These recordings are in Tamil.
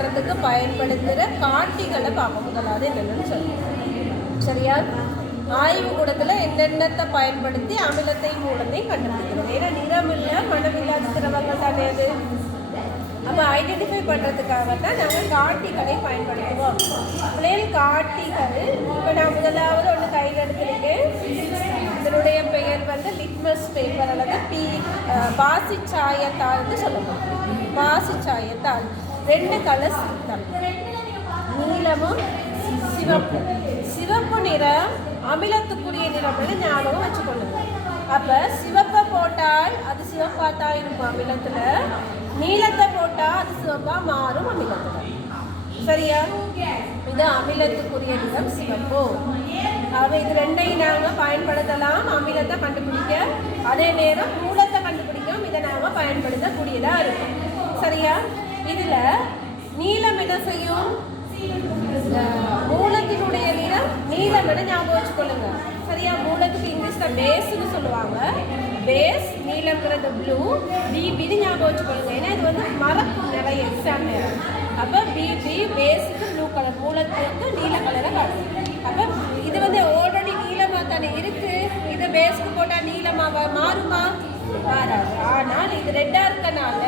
பண்ணுறதுக்கு பயன்படுத்துகிற காட்டிகளை பார்க்க முதலாவது என்னென்னு சொல்லுவோம். சரியா? ஆய்வு கூடத்தில் என்னென்னத்தை பயன்படுத்தி அமிலத்தையும் மூலத்தையும் கண்டுபிடிக்கிறது. ஏன்னா நிறமில்லை மனமில்லாத திரவங்கள் தானே அது. அப்போ ஐடென்டிஃபை பண்ணுறதுக்காக தான் நாங்கள் காட்டிகளை பயன்படுத்துவோம். பிள்ளைகள் காட்டிகள் இப்போ நான் முதலாவது ஒன்று கையில் எடுத்துருக்கேன். இதனுடைய பெயர் வந்து லிட்மஸ் பேப்பர் அல்லது பாசிச்சாயத்தாள்னு சொல்லலாம். பாசிச்சாயத்தாள் 2 கலர்ஸ் தான், நீலமும் சிவப்பு. சிவப்பு நிறம் அமிலத்துக்குரிய நிறம்னு ஞாபகம் வச்சுக்கொள்ளுங்க. அப்போ சிவப்பை போட்டால் அது சிவப்பாக தான் இருக்கும் அமிலத்தில், நீலத்தை போட்டால் அது சிவப்பாக மாறும் அமிலத்தில். சரியா? இது அமிலத்துக்குரிய நிறம் சிவப்பு. ஆக இது ரெண்டையும் நாங்கள் பயன்படுத்தலாம் அமிலத்தை கண்டுபிடிக்க, அதே நேரம் மூலத்தை கண்டுபிடிக்கவும் இதை நாங்கள் பயன்படுத்தக்கூடியதாக இருக்கும். சரியா? இதில் நீலம் என்ன செய்யும்? மூலத்தினுடைய நிறம் நீலம் என ஞாபகம் வச்சுக்கொள்ளுங்க. சரியா? மூலத்துக்கு இங்கிலீஷில் பேஸ்ன்னு சொல்லுவாங்க. பேஸ் நீலங்கிறது ப்ளூ, பிபின்னு ஞாபகம் வச்சுக்கொள்ளுங்க. ஏன்னா இது வந்து மறக்கும் நிறைய எக்ஸாம் நேரம். அப்போ பிபி பேஸுக்கு ப்ளூ கலர், மூலத்துக்கு நீல கலரை காட்டும். அப்போ இது வந்து ஆல்ரெடி நீளமாக தானே இருக்குது. இதை பேஸுக்கு போட்டால் நீளமாக மாறுமா? மாறாது. ஆனால் இது ரெட்டாக இருக்கனால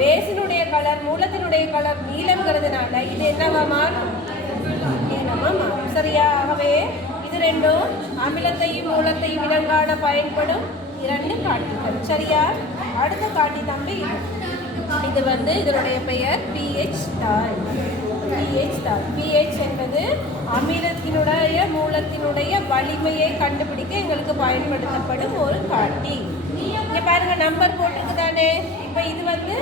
பேஸினுடைய கலர் மூலத்தினுடைய கலர் நீலங்கிறதுனால இது என்னவா மாறும்? நீளமாக மாறும். சரியா? ஆகவே இது ரெண்டும் அமிலத்தையும் மூலத்தையும் இனங்காண பயன்படும் 2 காட்டிகள். சரியா? அடுத்த காட்டி தம்பி இது வந்து இதனுடைய பெயர் பிஹெச் தாள். பிஹெச் தாள். பிஹெச் என்பது அமிலத்தினுடைய மூலத்தினுடைய வலிமையை கண்டுபிடிக்க எங்களுக்கு பயன்படுத்தப்படும் ஒரு காட்டி. இங்கே பாருங்க, நம்பர் போட்டிருக்கு தானே. இப்போ இது வந்து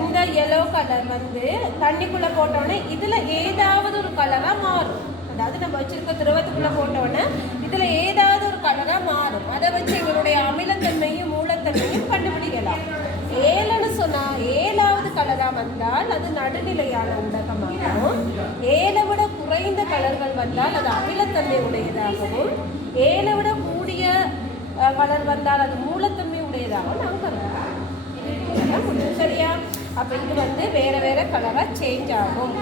இந்த எல்லோ கலர் வந்து தண்ணிக்குள்ளே போட்டோன்னே இதில் ஏதாவது ஒரு கலராக மாறும். அதாவது நம்ம வச்சுருக்க திரவத்துக்குள்ளே போட்டோன்னே இதில் ஏதாவது ஒரு கலராக மாறும். அதை வச்சு எங்களுடைய அமிலத்தன்மையும் மூலத்தன்மையும் கண்டுபிடிக்கலாம். 7ன்னு சொன்னால் 7வது கலராக வந்தால் அது நடுநிலையான ஊடகமாகவும், 7 விட குறைந்த கலர்கள் வந்தால் அது அமிலத்தன்மை உடையதாகவும், 7 விட கூடிய கலர் வந்தால் அது மூலத்தன்மை உடையதாகவும் நாம் கருதலாம். சரியா? அப்போ இது வந்து வேறு வேறு கலராக சேஞ்ச் ஆகும்.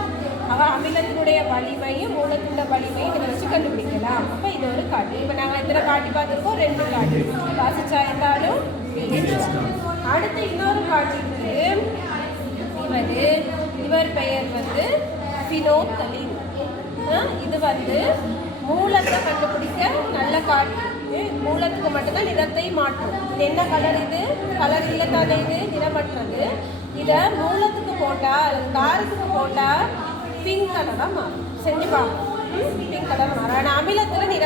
அமிலத்தினுடைய வலிமையும் மூலத்தினுடைய வலிமையும் இதை வச்சு கண்டுபிடிக்கலாம். அப்போ இது ஒரு காட்டி. இப்போ நாங்கள் எத்தனை காட்டி பார்த்துருக்கோம்? 2 காட்டி. பாசிச்சாயத்தாலும் அடுத்து இன்னொரு காட்டி இவர் பெயர் வந்து ஃபினோத்தலின். இது வந்து மூலத்தை கண்டுபிடிக்க நல்ல காட்டி. மூலத்துக்கு மட்டும்தான் நிறத்தை மாற்றும். இது என்ன கலர்? இது கலர் இல்லை தானே, இது நிறமற்றது. இதை மூலத்துக்கு போட்டால் அல்லது காரத்துக்கு போட்டால் பிங்க் கலராக மாறும். செஞ்சு பார்ப்போம். பிங்க் கலர் மாறும். ஆனால் அமிலத்தில் நிறம்